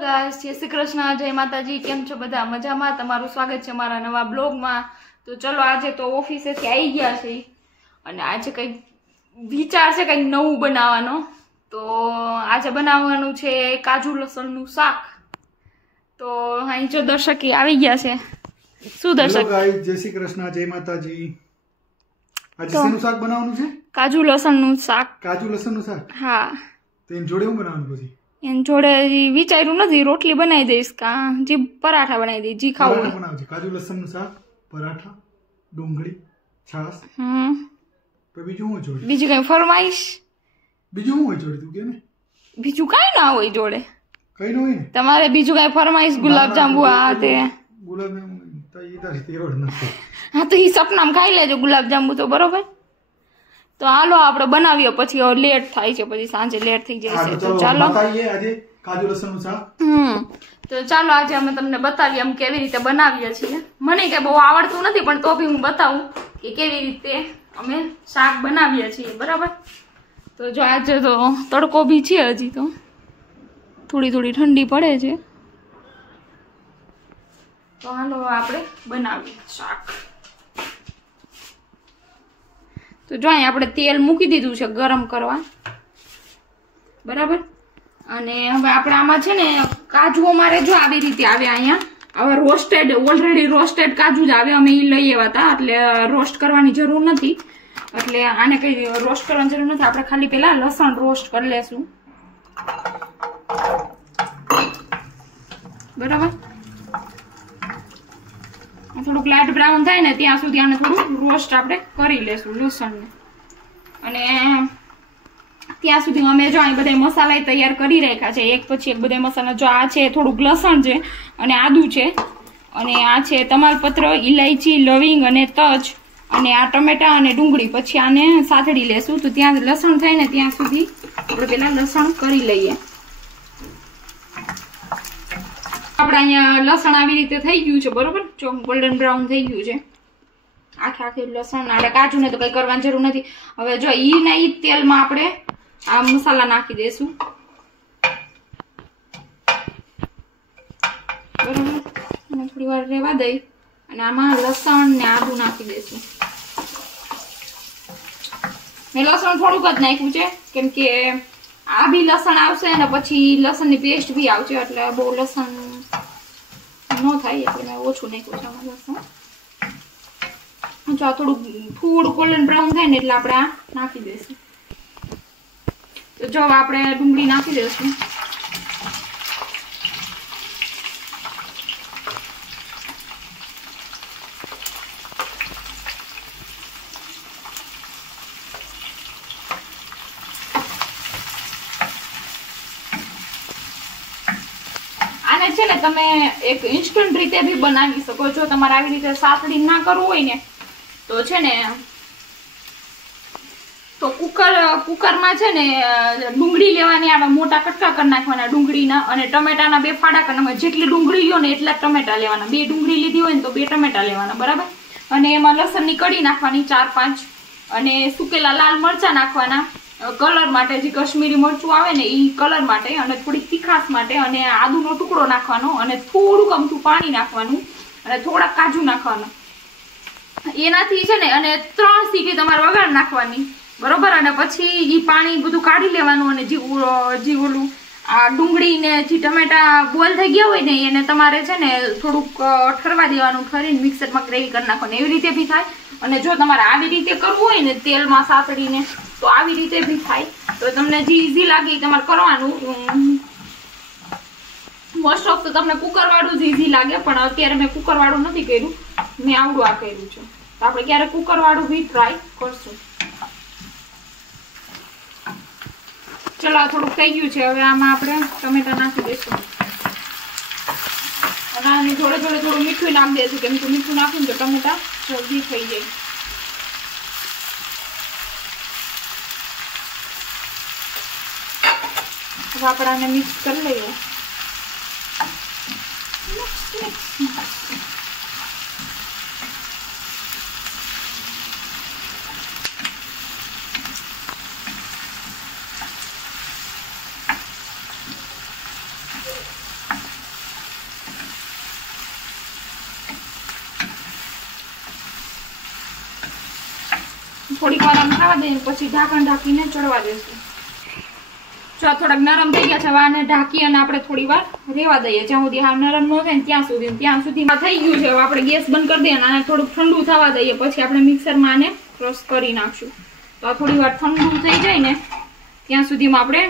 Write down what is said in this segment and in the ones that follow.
Guys, જય શ્રી કૃષ્ણ, જય માતાજી। કેમ છો બધા? મજામાં? તમારું સ્વાગત છે મારા નવા બ્લોગમાં। તો ચલો, આજે તો ઓફિસેથી આવી ગયા છે અને આજે કંઈક વિચાર છે કંઈક નવું બનાવવાનો। તો આજે બનાવવાનું છે કાજુ લસણનું શાક। તો અહીં જો દર્શક આવી ગયા છે। શું દર્શક? હેલો ગાઈસ, જય શ્રી કૃષ્ણ, જય માતાજી। આજે શેનું શાક બનાવવાનું છે? કાજુ લસણનું શાક। કાજુ લસણનું શાક? હા। તો એની જોડે શું બનાવવાનું પછી? એની જોડે વિચાર્યું નથી, રોટલી બનાવી દઈશ કા જી પરાઠા બનાવી દઈશ, જી ખાવું પરાઠા બનાવજે। કાજુ લસણનું શાક, પરાઠા, ડુંગળી, છાશ। તો બીજું શું જોડે? બીજું કઈ ફરમાઈશ? બીજું શું હોય જોડે તું કે ને? બીજું કઈ ના હોય જોડે। કઈ ન હોય ને? તમારે બીજું કઈ ફરમાઈશ? ગુલાબ જાંબુ આ તે? ગુલાબ જાંબુ તો ઈ તારી તેવડ નથી। હા તો ઈ સપનામાં ખાઈ લેજો ગુલાબ જાંબુ તો, બરોબર? તો હાલો આપણે બનાવીએ, પછી લેટ થાય છે, પછી સાંજે લેટ થઈ જાય છે। તો ચાલો બતાવીએ આજે કાજુ લસણનું શાક। તો ચાલો આજે અમે તમને બતાવીએ અમે કેવી રીતે બનાવીએ છીએ। મને કે બહુ આવડતું નથી, પણ તો બી હું બતાવું કે કેવી રીતે અમે શાક બનાવીએ છીએ, બરાબર? તો જો આજે તો તડકો બી છે, હજી તો થોડી થોડી ઠંડી પડે છે। તો હાલો આપણે બનાવીએ શાક। તો જો અહીં આપણે તેલ મૂકી દીધું છે ગરમ કરવા, બરાબર? અને હવે આપણે આમાં છે ને કાજુ અમારે જો આવી રીતે આવે અહીંયા, હવે રોસ્ટેડ, ઓલરેડી રોસ્ટેડ કાજુ જ આવે, અમે એ લઈ આવ્યા હતા, એટલે રોસ્ટ કરવાની જરૂર નથી। એટલે આને કઈ રોસ્ટ કરવાની જરૂર નથી, આપણે ખાલી પેલા લસણ રોસ્ટ કરી લેશું, બરાબર? થોડુંક લાઇટ બ્રાઉન થાય ને ત્યાં સુધી આને થોડું રોસ્ટ આપણે કરી લેશું લસણને। અને ત્યાં સુધી અમે જો અહીં બધા મસાલા તૈયાર કરી રાખ્યા છે, એક પછી એક બધા મસાલા। જો આ છે થોડુંક લસણ છે અને આદુ છે, અને આ છે તમાલપત્ર, ઇલાયચી, લવિંગ અને તજ, અને આ ટમેટા અને ડુંગળી। પછી આને સાતડી લેશું। તો ત્યાં લસણ થાય ને ત્યાં સુધી આપણે પેલા લસણ કરી લઈએ। આપણે અહીંયા લસણ આવી રીતે થઈ ગયું છે, બરોબર? જો ગોલ્ડન બ્રાઉન થઈ ગયું છે આખે આખે લસણ। આપણે કાજુ ને તો કઈ કરવાની જરૂર નથી। હવે જો ઈ ને ઈ તેલમાં આપણે આ મસાલા નાખી દેશું, બરોબર? અને થોડી વાર રહેવા દઈ અને આમાં લસણ ને આદુ નાખી દેશું। મેં લસણ થોડુંક જ નાખ્યું છે, કેમ કે આ બી લસણ આવશે અને પછી લસણની પેસ્ટ બી આવશે, એટલે બહુ લસણ ન થાય એટલે મેં ઓછું નાખ્યું છે આમાં લસણ। જો આ થોડું ગોલ્ડન બ્રાઉન થાય ને એટલે આપણે આ નાખી દઈશું। તો જો આપણે ડુંગળી નાખી દઈશું, આને છે ને તમે એક ઇન્સ્ટન્ટ રીતે બી બનાવી શકો। જો તમારે આવી રીતે સાતડી ના કરવું હોય ને તો છે ને તો કુકરમાં છે ને ડુંગળી લેવાની, આમાં મોટા કટકા કરી નાખવાના ડુંગળીના, અને ટમેટાના 2 ફાડા કરી નાખવાના। જેટલી ડુંગળી લ્યો ને એટલા ટમેટા લેવાના। 2 ડુંગળી લીધી હોય ને તો 2 ટમેટા લેવાના, બરાબર? અને એમાં લસણની કળી નાખવાની 4-5, અને સુકેલા લાલ મરચા નાખવાના કલર માટે, જે કશ્મીરી મરચું આવે ને એ કલર માટે, અને થોડી તીખાસ માટે, અને આદુનો ટુકડો નાખવાનો, અને થોડુંક અમથું પાણી નાખવાનું, અને થોડા કાજુ નાખવાના। એનાથી છે ને અને 3 સીટી તમારે વઘાર નાખવાની, બરોબર? અને પછી ઈ પાણી બધું કાઢી લેવાનું, અને જે ઓલું આ ડુંગળી ને જે ટમેટા બોઇલ થઈ ગયા હોય ને એને તમારે છે ને થોડુંક ઠરવા દેવાનું, ઠરીને મિક્સરમાં ગ્રેવી કરી નાખવાની। એવી રીતે બી થાય, અને જો તમારે આવી રીતે કરવું હોય ને તેલમાં સાતડીને તો આવી રીતે બી થાય। તો તમને જે ઈઝી લાગે એ તમારે કરવાનું। મોસ્ટ ઓફ તો તમને કુકર વાળું જ ઈઝી લાગે, પણ અત્યારે મેં કુકર વાળું નથી કર્યું, મેં આવડું આ કર્યું છે। તો આપણે ક્યારેક કુકર વાળું બી ટ્રાય કરશું। ચલો આ થોડુંક થઈ ગયું છે, હવે આમાં આપણે ટમેટા નાખી દઈશું, અને આની જોડે જોડે થોડું મીઠું નાખી દઈશું, કેમ કે મીઠું નાખીને તો ટમેટા જલ્દી થઈ જાય। હવે આપણે આને મિક્સ કરી લઈએ। થોડીક વાર આમ ખાવા દઈએ પછી ઢાંકણ ઢાંકીને ચડવા દઈશું. જો આ થોડાક નરમ થઈ ગયા છે. હવે આને ઢાંકી અને આપણે થોડી વાર રેવા દઈએ જ્યાં સુધી હા નરમ ન થાય ને ત્યાં સુધી થઈ ગયું છે. હવે આપણે ગેસ બંધ કરી દઈએ અને આને થોડુંક ઠંડુ થવા દઈએ પછી આપણે મિક્સરમાં આને ક્રશ કરી નાખશું. તો આ થોડી વાર ઠંડુ થઈ જાય ને ત્યાં સુધીમાં આપણે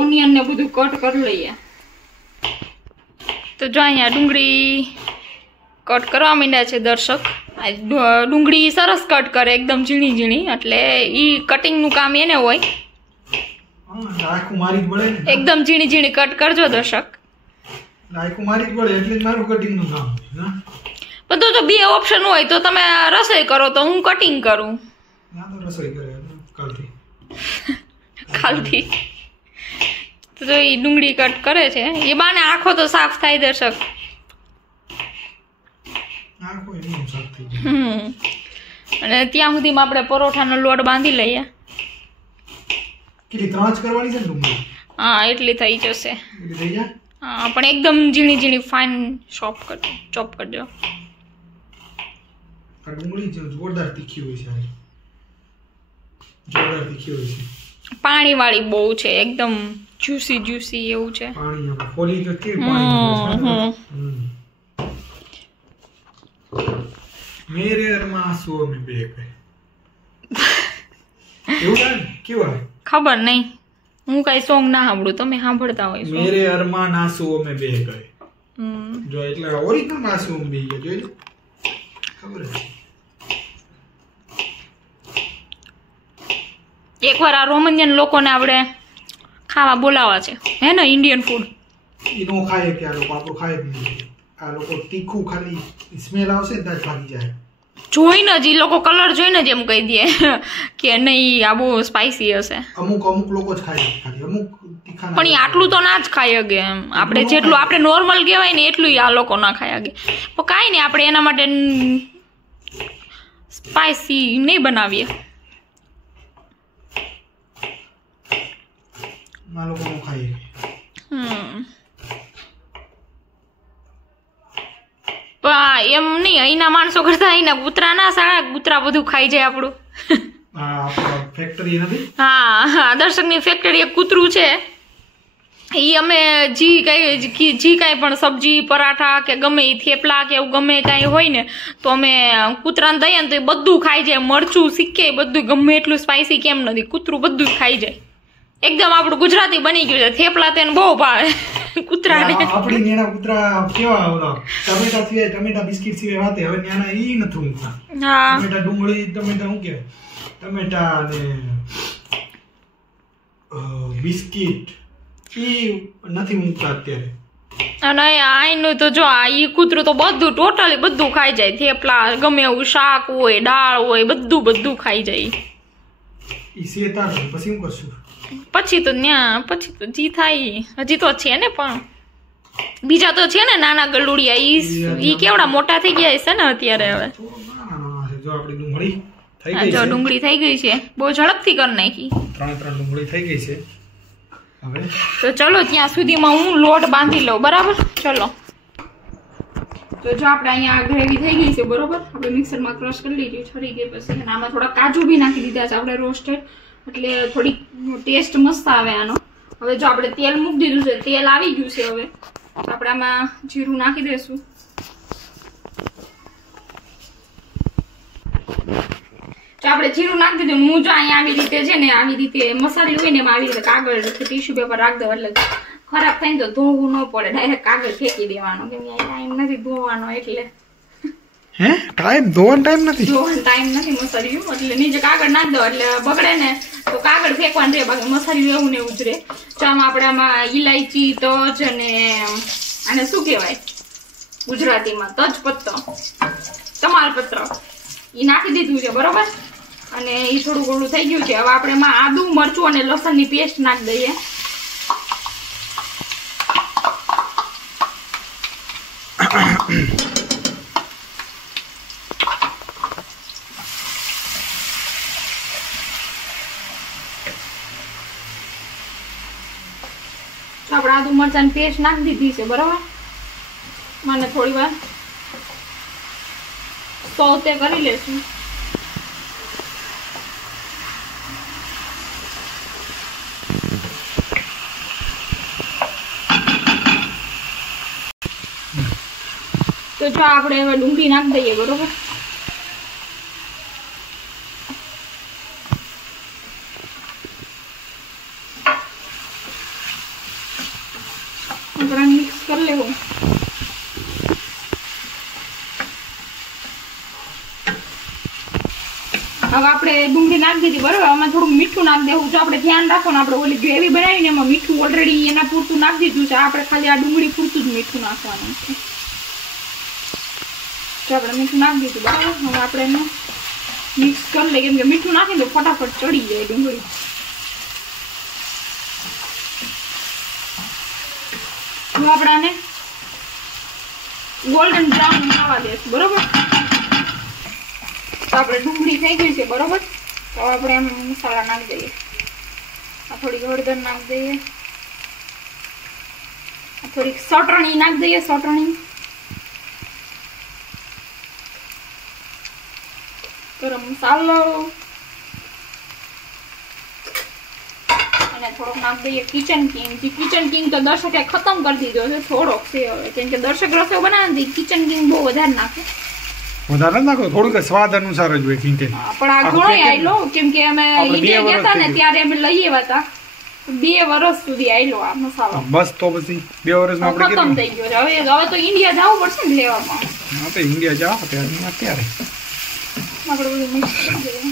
ઓનિયન ને બધું કટ કરી લઈએ. તો જો અહીંયા ડુંગળી કટ કરવા માંડ્યા છે દર્શક. ડુંગળી સરસ કટ કરે એકદમ ઝીણી ઝીણી, એટલે ઈ કટિંગ નું કામ એને હોય. એકદમ ઝીણી ઝીણી કટ કરજો દર્શક. બધું તો બે ઓપ્શન હોય, તો તમે રસોઈ કરો તો હું કટિંગ કરું. ખાલથી તો એ ડુંગળી કટ કરે છે એ બાને આંખો તો સાફ થાય દર્શક. અને ત્યાં સુધીમાં આપણે પરોઠાનો લોટ બાંધી લઈએ. હા એટલી થઈ જશે. હા પણ એકદમ ઝીણી ઝીણી ફાઇન ચોપ કરજો. પાણી વાળી બહુ છે, એકદમ જ્યુસી એવું છે. ખબર નહીં, હું કઈ સોંગ ના સાંભળું, તમે સાંભળતા હોય. મેરે અરમાન આંસુઓ મેં બે ગए. જો એટલે ઓરિજિનલ આંસુઓ બે ગયા જોઈ ખબર છે. એકવાર આ રોમનિયન લોકોને આપણે ખાવા બોલાવા છે હે ને, ઇન્ડિયન ફૂડ. ઈ નો ખાય કે આ લોકો આપણું ખાય જ નહીં. આ લોકો તીખું ખાલી સ્મેલ આવશે ને ત્યાં ભાગી જાય. જોઈને જ ઈ લોકો કલર જોઈને જ એમ કહી દે કે નહીં આ બહુ સ્પાઈસી હશે. અમુક લોકો જ ખાય ખાલી, અમુક તીખા. પણ ઈ આટલું તો ના જ ખાઈ શકે એમ. આપણે જેટલું આપણે નોર્મલ કહેવાય ને એટલું આ લોકો ના ખાઈ શકે. પણ કાંઈ નહીં, આપણે એના માટે સ્પાઈસી નહીં બનાવીએ. એમ નહીં, અહીંના માણસો કરતા અહીંના કૂતરા ના સારા, કૂતરા બધું ખાઈ જાય આપણું. હા દર્શકની ફેક્ટરી એક કૂતરું છે. ઈ અમે જી કાંઈ પણ સબ્જી પરાઠા કે ગમે એ થેપલા કે એવું ગમે કાંઈ હોય ને તો અમે કૂતરાને દઈએ ને તો એ બધું ખાઈ જાય. મરચું શીખે બધું, ગમે એટલું સ્પાઈસી કેમ નથી, કૂતરું બધું ખાઈ જાય. એકદમ આપણું ગુજરાતી બની ગયું છે. થેપલા તેને બહુ ભાવે કૂતરાને. આપણી નેના કૂતરા કેવા ઓલા ટમેટા સિવાય, ટમેટા બિસ્કિટ સિવાય વાતે. હવે નેના ઈ નથી મૂકતા. હા ટમેટા ડુંગળી, ટમેટા શું કહેવાય, ટમેટા અને બિસ્કિટ ઈ નથી મૂકતા અત્યારે. અને આઈનું તો જો ઈ કૂતરું તો બધું ટોટલી બધું ખાઈ જાય. થેપલા ગમે એવું શાક હોય, દાળ હોય, બધું ખાઈ જાય. ઈ સેતા પછી શું કરશું? પછી તો જી થાય. હજી તો છે ને, પણ બીજા તો છે ને નાના ગલુડિયા, ઈ કેવડા મોટા થઈ ગયા છે ને અત્યારે. હવે જો ડુંગળી થઈ ગઈ છે, બહુ ઝડપથી કરી નાખી. 3 ડુંગળી થઈ ગઈ છે. હવે તો ચલો ત્યાં સુધીમાં હું લોટ બાંધી લઉં. બરાબર ચલો. તો જો આપણે અહીંયા ગ્રેવી થઈ ગઈ છે બરોબર. આપણે મિક્સરમાં ક્રશ કરી લીધી, ઠરી ગઈ પછી. અને આમાં થોડા કાજુ બી નાખી દીધા છે આપણે રોસ્ટેડ, એટલે થોડીક ટેસ્ટ મસ્ત આવે આનો. હવે જો આપણે તેલ મૂકી દીધું છે, તેલ આવી ગયું છે. હવે આપણે આમાં જીરું નાખી દઈશું. જો આપણે જીરું નાખી દીધું. હું જો અહીંયા આવી રીતે છે ને, આવી રીતે મસાલી હોય ને એમાં આવી રીતે કાગળ ટીશ્યુ પેપર રાખ દો, એટલે ખરાબ થાય ને તો ધોવું ન પડે. ડાયરેક્ટ કાગળ ફેંકી દેવાનો, કેમ કે ટાઈમ નથી ધોવાનો. એટલે ધોવાનો ટાઈમ નથી મસાલ્યું, એટલે નીચે કાગળ નાખ દો એટલે બગડે ને તો કાગળ ફેંકવાનું રહે, બાકી મસાલ્યું એવું ને એવું જ રહે. તો આમાં આપણે આમાં ઇલાયચી, તજ અને આને શું કહેવાય ગુજરાતીમાં તજપત્તો, તમાલપત્ર એ નાખી દીધું છે બરોબર. અને એ થોડું ગોળું થઈ ગયું છે. હવે આપણે એમાં આદુ, મરચું અને લસણની પેસ્ટ નાખી દઈએ. આપણે આદુ મરચાની પેસ્ટ નાખી દીધી છે બરાબર. મને થોડી વાર સોતે કરી લેશું. તો જો આપણે હવે ડુંગળી નાખી દઈએ, બરોબર. મિક્સ કરી લેવું. હવે આપણે ડુંગળી નાખી દીધી, બરોબર. આમાં થોડુંક મીઠું નાખી દેવું. જો આપણે ધ્યાન રાખો ને, આપણે ઓલી ગ્રેવી બનાવીને એમાં મીઠું ઓલરેડી એના પૂરતું નાખી દીધું છે. આપણે ખાલી આ ડુંગળી પૂરતું જ મીઠું નાખવાનું છે. જો આપણે મીઠું નાખી દીધું, બરાબર. હવે આપણે એને મિક્સ કરી લઈએ, કેમ કે મીઠું નાખીને તો ફટાફટ ચડી જાય ડુંગળી. હવે આપણે આને ગોલ્ડન બ્રાઉન થવા દઈશું, બરોબર. તો આપણે ડુંગળી થઈ ગઈ છે, બરોબર. તો આપણે એમ મસાલા નાખી દઈએ. આ થોડીક હળદર નાખી દઈએ, આ થોડીક સટણી નાખી દઈએ, સટણી, ગરમ મસાલો, અને થોડોક નાખી દઈએ કિચન કિંગ. જે કિચન કિંગ તો દર્શકે ખતમ કરી દીધો છે, થોડોક છે હવે, કેમ કે દર્શક રસો બનાવે કિચન કિંગ બહુ વધારે નાખે. વધારે નાખો, થોડુંક સ્વાદ અનુસાર જ હોય કિંગ. પણ આ ઘણો આયલો, કેમ કે અમે ઇન્ડિયા ગયા હતા ને ત્યારે અમે લઈ આવ્યા હતા. 2 વર્ષ સુધી આયલો આ મસાલો. બસ તો પછી 2 વર્ષમાં આપણે ખતમ થઈ ગયો છે. હવે તો ઇન્ડિયા જવું પડશે ને લેવામાં. હા, તો ઇન્ડિયા જાવ ત્યારે આપણે બધું મિક્સ કરી દઈએ.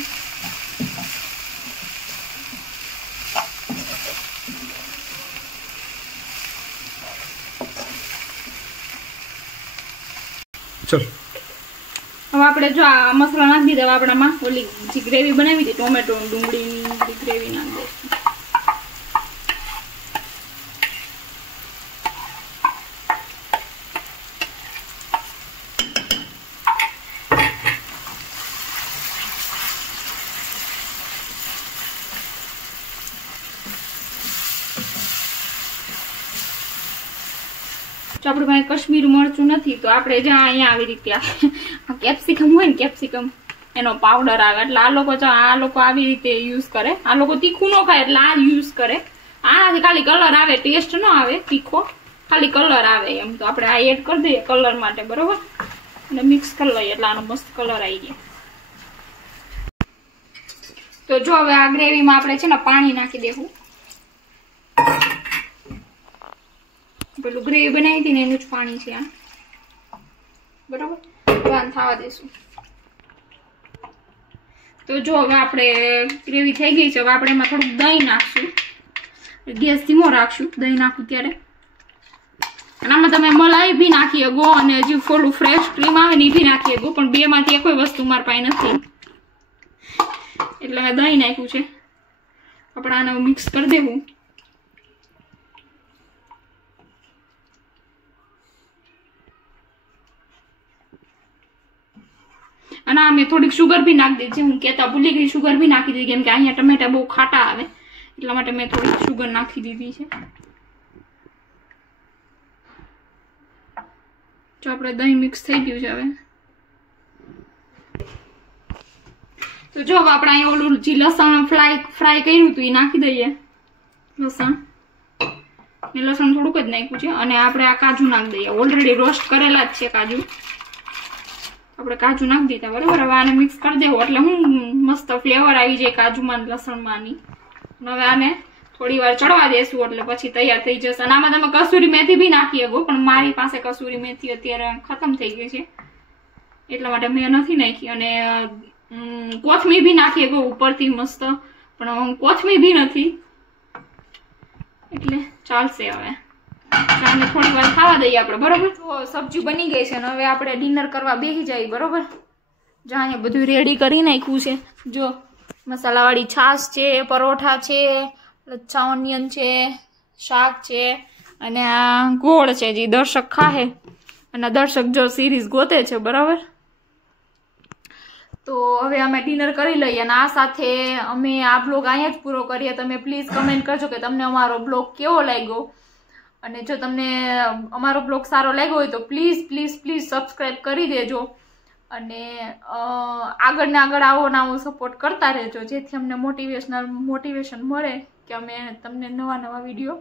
ચલ, હવે આપણે જો આ મસાલા નાખી દીધા, આપણામાં ઓલી જે ગ્રેવી બનાવી હતી ટોમેટો ડુંગળીની ગ્રેવી નાખી દઈશું. જો આપણી પાસે કાશ્મીરી મરચું નથી તો આપણે જ્યાં અહીંયા આવી રીતે આ કેપ્સિકમ હોય ને, કેપ્સિકમ એનો પાવડર આવે, એટલે આ લોકો આવી રીતે યુઝ કરે. આ લોકો તીખું ન ખાય એટલે આ યુઝ કરે. આનાથી ખાલી કલર આવે, ટેસ્ટ ન આવે તીખો, ખાલી કલર આવે એમ. તો આપણે આ એડ કરી દઈએ કલર માટે, બરોબર. અને મિક્સ કરી લઈએ એટલે આનો મસ્ત કલર આવી જાય. તો જો હવે આ ગ્રેવીમાં આપણે છે ને પાણી નાખી દેવું. પેલું ગ્રેવી બનાવી હતી ને એનું જ પાણી છે આ, બરોબર. થવા દઈશું. તો જો હવે આપણે ગ્રેવી થઈ ગઈ છે. હવે આપણે એમાં થોડુંક દહીં નાખશું. ગેસ ધીમો રાખશું દહીં નાખું ત્યારે. અને આમાં તમે મલાઈ બી નાખી શકો અને હજી થોડું ફ્રેશ ક્રીમ આવે ને એ બી નાખી શકો, પણ 2 માંથી કોઈ વસ્તુ મારા પાસે નથી એટલે મેં દહીં નાખ્યું છે. આપણે આને મિક્સ કરી દેવું. અને મેં થોડીક શુગર બી નાખી દીધી. હું કહેતા ભૂલી ગઈ, શુગર બી નાખી દીધી, કેમ કે અહીંયા ટમેટા બહુ ખાટા આવે એટલા માટે મેં થોડીક શુગર નાખી દીધી છે. જો આપણે દહીં મિક્સ થઈ ગયું છે હવે. તો જો હવે આપણે અહીંયા ઓલું જે લસણ ફ્રાય કર્યું હતું એ નાખી દઈએ. લસણ થોડુંક જ નાખ્યું છે. અને આપણે આ કાજુ નાખી દઈએ. ઓલરેડી રોસ્ટ કરેલા જ છે કાજુ. આપણે કાજુ નાખી દીધા, બરાબર. હવે આને મિક્સ કરી દેવું એટલે હું મસ્ત ફ્લેવર આવી જાય કાજુમાં લસણમાં. હવે આને થોડી વાર ચડવા દેશું એટલે પછી તૈયાર થઈ જશે. અને આમાં તમે કસૂરી મેથી બી નાખી શકો, પણ મારી પાસે કસૂરી મેથી અત્યારે ખતમ થઈ ગઈ છે એટલા માટે મેં નથી નાખી. અને કોથમીર બી નાખી શકો ઉપરથી મસ્ત, પણ કોથમીર બી નથી એટલે ચાલશે. હવે આને થોડી વાર ખાવા દઈએ આપણે, બરોબર. તો સબ્જી બની ગઈ છે અને હવે આપણે ડિનર કરવા બેસી જઈએ, બરોબર. જો અહીંયા બધું રેડી કરી નાખ્યું છે. જો મસાલાવાળી છાશ છે, પરોઠા છે, લચ્છા ઓનિયન છે, શાક છે અને આ ગોળ છે જે દર્શક ખાહે. અને દર્શક જો સિરીઝ ગોતે છે, બરાબર. તો હવે અમે ડિનર કરી લઈએ અને આ સાથે અમે આ બ્લોગ અહીંયા જ પૂરો કરીએ. તમે પ્લીઝ કમેન્ટ કરજો કે તમને અમારો બ્લોગ કેવો લાગ્યો. અને જો તમને અમારો બ્લોગ સારો લાગ્યો હોય તો પ્લીઝ પ્લીઝ પ્લીઝ સબસ્ક્રાઈબ કરી દેજો. અને આગળ ને આગળ આવો ને આવો સપોર્ટ કરતા રહેજો, જેથી અમને મોટિવેશન મળે કે અમે તમને નવા નવા વિડીયો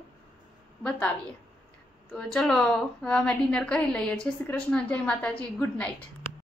બતાવીએ. તો ચલો હવે અમે ડિનર કરી લઈએ. જય શ્રી કૃષ્ણ, જય માતાજી, ગુડ નાઇટ.